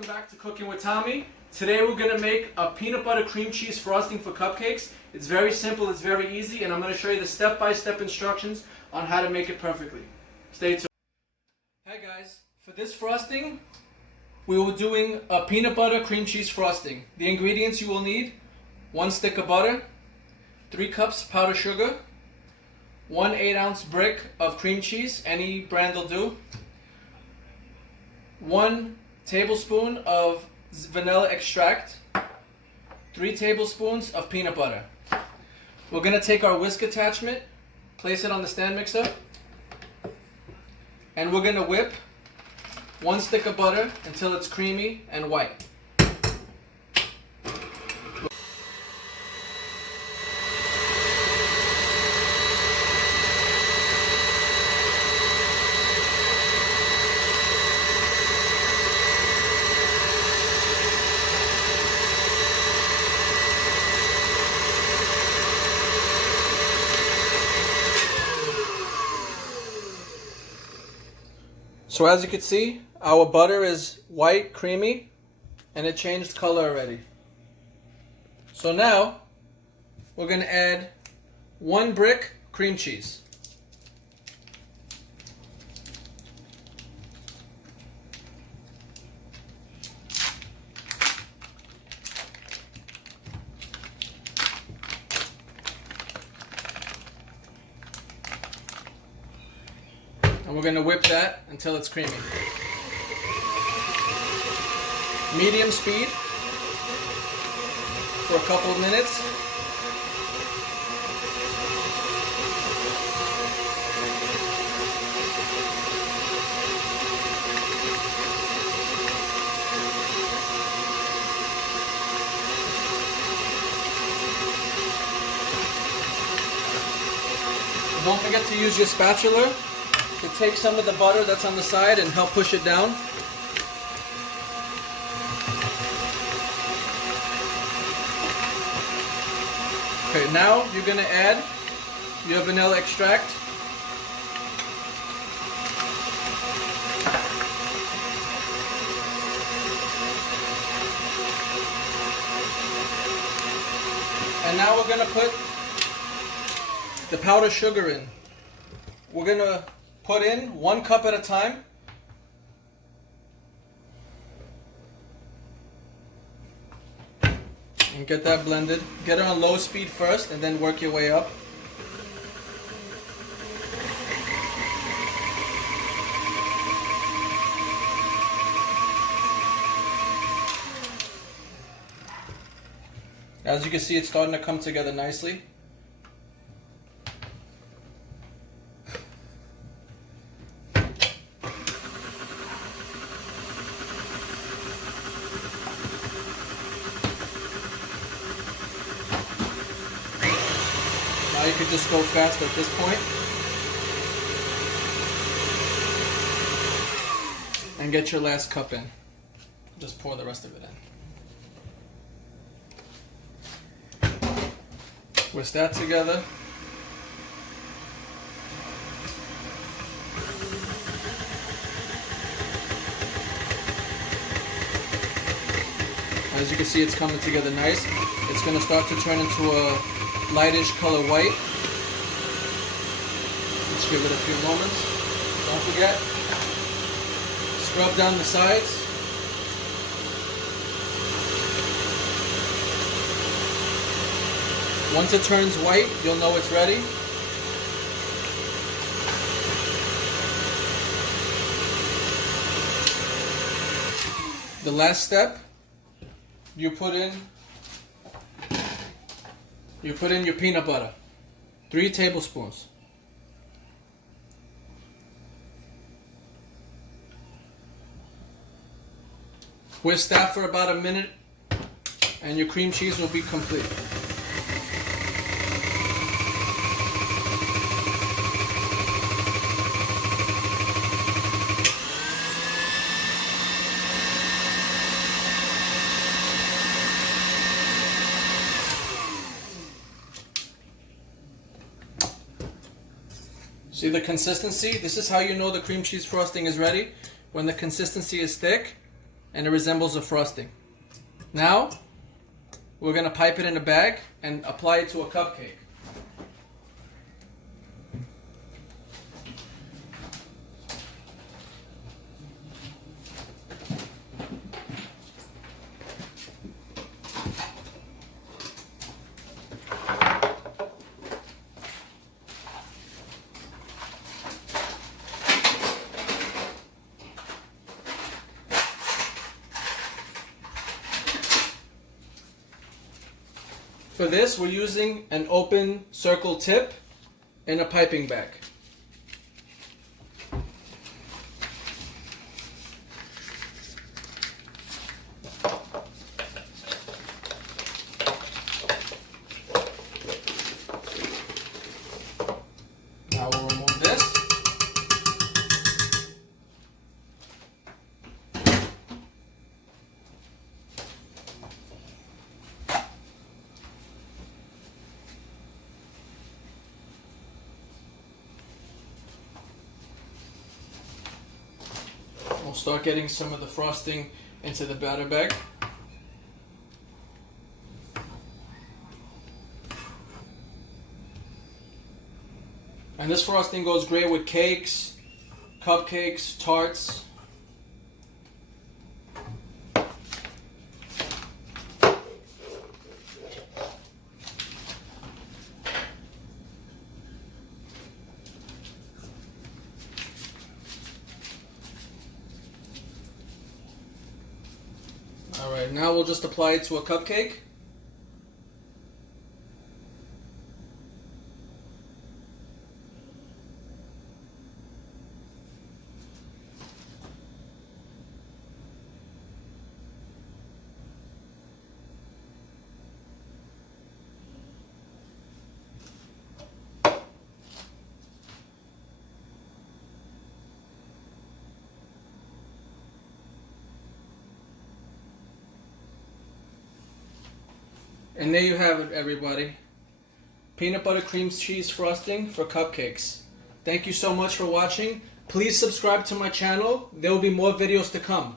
welcome back to Cooking with Tommy. Today we're going to make a peanut butter cream cheese frosting for cupcakes. It's very simple, it's very easy, and I'm going to show you the step-by-step instructions on how to make it perfectly. Stay tuned. Hey guys, for this frosting, we will be doing a peanut butter cream cheese frosting. The ingredients you will need: 1 stick of butter, 3 cups powdered sugar, 1 8-ounce brick of cream cheese, any brand will do, 1 tablespoon of vanilla extract, 3 tablespoons of peanut butter. We're going to take our whisk attachment, place it on the stand mixer, and we're going to whip 1 stick of butter until it's creamy and white. So as you can see, our butter is white, creamy, and it changed color already. So now, we're going to add 1 brick cream cheese. And we're going to whip that until it's creamy. Medium speed for a couple of minutes. Don't forget to use your spatula to take some of the butter that's on the side and help push it down. Okay, now you're going to add your vanilla extract. And now we're going to put the powdered sugar in. We're going to put in 1 cup at a time. And get that blended. Get it on low speed first and then work your way up. As you can see, it's starting to come together nicely. Now you could just go fast at this point and get your last cup in. Just pour the rest of it in. Whisk that together. As you can see, it's coming together nice. It's going to start to turn into a lightish color white. Let's give it a few moments. Don't forget, scrub down the sides. Once it turns white, you'll know it's ready. The last step, you put in your peanut butter, 3 tablespoons. Whisk that for about a minute and your cream cheese will be complete. See the consistency? This is how you know the cream cheese frosting is ready. When the consistency is thick and it resembles a frosting. Now, we're going to pipe it in a bag and apply it to a cupcake. For this, we're using an open circle tip and a piping bag. Now we'll remove this. We'll start getting some of the frosting into the batter bag. And this frosting goes great with cakes, cupcakes, tarts. Alright, now we'll just apply it to a cupcake. And there you have it, everybody. Peanut butter cream cheese frosting for cupcakes. Thank you so much for watching. Please subscribe to my channel. There will be more videos to come.